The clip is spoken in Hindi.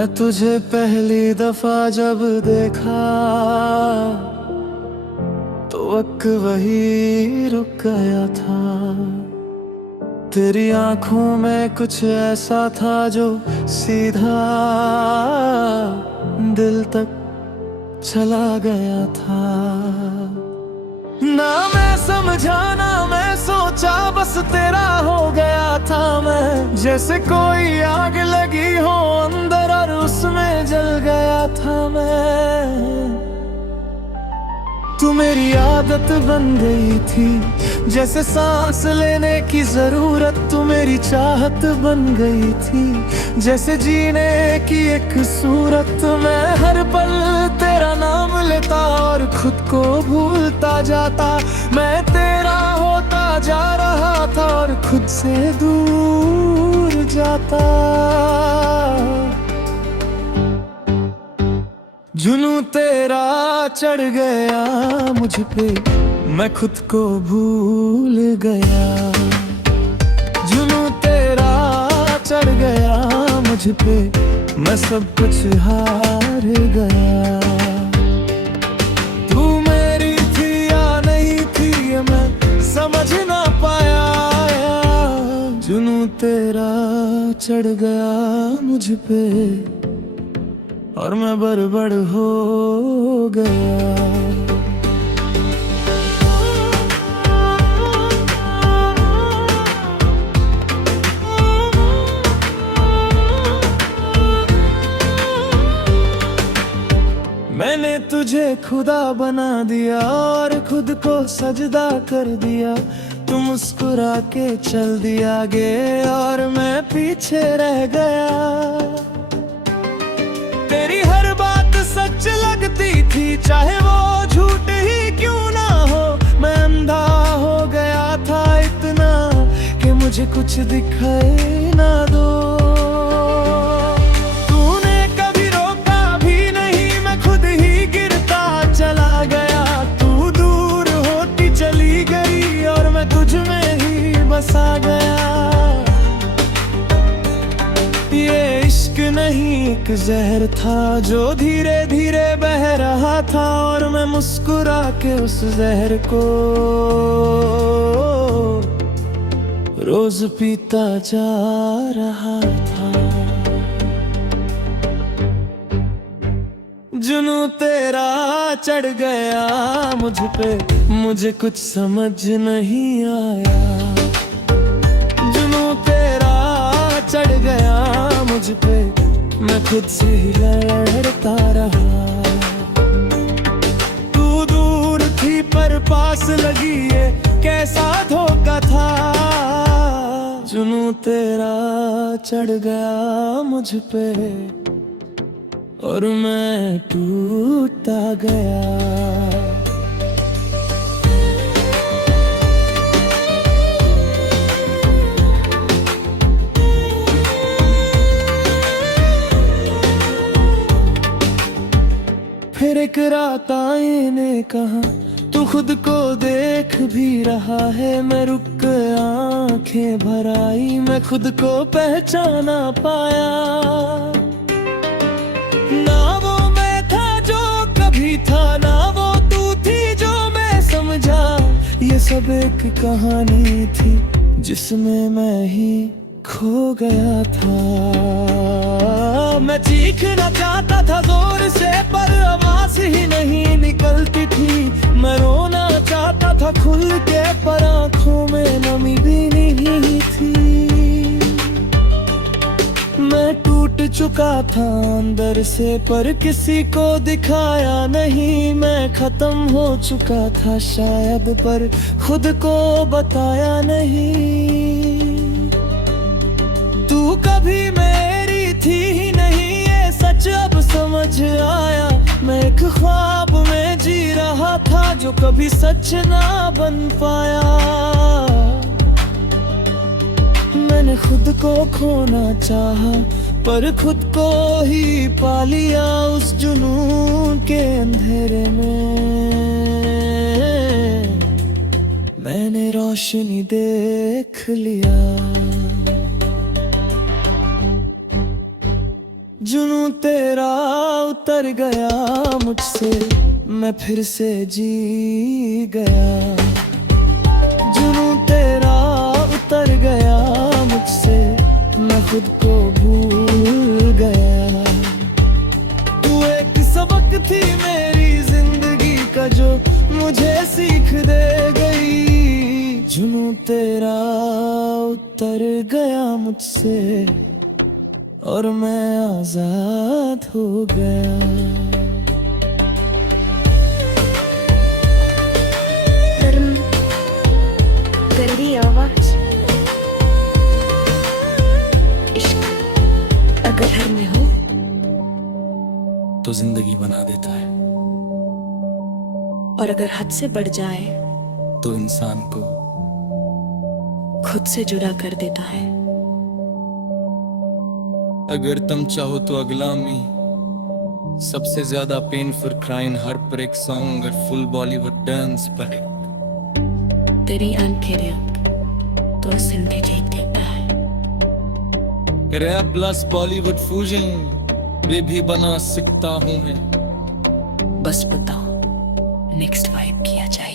मैं तुझे पहली दफा जब देखा तो वक्त वही रुक गया था। तेरी आंखों में कुछ ऐसा था जो सीधा दिल तक चला गया था। ना मैं समझा ना मैं सोचा, बस तेरा हो गया था मैं। जैसे कोई आग लगी हो अंदर और उसमें जल गया था मैं। तू मेरी आदत बन गई थी, जैसे सांस लेने की जरूरत। तू मेरी चाहत बन गई थी, जैसे जीने की एक सूरत। मैं हर पल तेरा नाम लेता और खुद को भूलता जाता। मैं तेरा होता जा रहा था और खुद से दूर जाता। जुनून तेरा चढ़ गया मुझ पे, मैं खुद को भूल गया। जुनून तेरा चढ़ गया मुझ पे, मैं सब कुछ हार गया। तू मेरी थी या नहीं थी ये मैं समझ ना पाया। जुनून तेरा चढ़ गया मुझ पे और मैं बर्बाद हो गया। मैंने तुझे खुदा बना दिया और खुद को सजदा कर दिया। तू मुस्कुरा के चल दिया आगे और मैं पीछे रह गया। तेरी हर बात सच लगती थी, चाहे वो झूठ ही क्यों ना हो। मैं अंधा हो गया था इतना कि मुझे कुछ दिखाई ना दो। तूने कभी रोका भी नहीं, मैं खुद ही गिरता चला गया। तू दूर होती चली गई और मैं तुझ में ही बसा गया। ये इश्क नहीं एक जहर था जो धीरे धीरे बह रहा था और मैं मुस्कुरा के उस जहर को रोज पीता जा रहा था। जुनून तेरा चढ़ गया मुझ पे, मुझे कुछ समझ नहीं आया। जुनून तेरा चढ़ गया मुझ पे, मैं खुद से ही लड़ता रहा। तू दूर थी पर पास लगी, ये कैसा धोखा था। जुनून तेरा चढ़ गया मुझ पे और मैं टूटता गया। फिर एक रात आए ने कहा तू खुद को देख भी रहा है। मैं रुक आंखें भर आई, मैं खुद को पहचाना पाया। ना वो मैं था जो कभी था, ना वो तू थी जो मैं समझा। ये सब एक कहानी थी जिसमें मैं ही खो गया था। मैं चीखना चाहता था जोर से पर आवाज ही नहीं निकलती थी। मैं रोना चाहता था खुल के पर आंखों में नमी भी नहीं थी। मैं टूट चुका था अंदर से पर किसी को दिखाया नहीं। मैं खत्म हो चुका था शायद पर खुद को बताया नहीं। तू कभी मेरी थी ही नहीं ये सच अब समझ आया। मैं एक ख्वाब में जी रहा था जो कभी सच ना बन पाया। मैंने खुद को खोना चाहा पर खुद को ही पा लिया उस जुनून के अंधेरे में। मैंने रोशनी देख लिया। जुनू तेरा उतर गया मुझसे, मैं फिर से जी गया। जुनू तेरा उतर गया मुझसे, मैं खुद को भूल गया। तू एक सबक थी मेरी जिंदगी का जो मुझे सीख दे गई। जुनू तेरा उतर गया मुझसे और मैं आजाद हो गया। गंदी आवाज, इश्क अगर घर में हो तो जिंदगी बना देता है, और अगर हद से बढ़ जाए तो इंसान को खुद से जुदा कर देता है। अगर तुम चाहो तो अगला मी सबसे ज्यादा पेनफुल क्राइम हर पर एक सॉन्ग और फुल बॉलीवुड डांस पर। तेरी अनखेरिया तो जिंदगी जीत देता है। रैप प्लस बॉलीवुड फ्यूजन वे भी बना सकता हूँ मैं। बस बताओ नेक्स्ट वाइब किया जाए।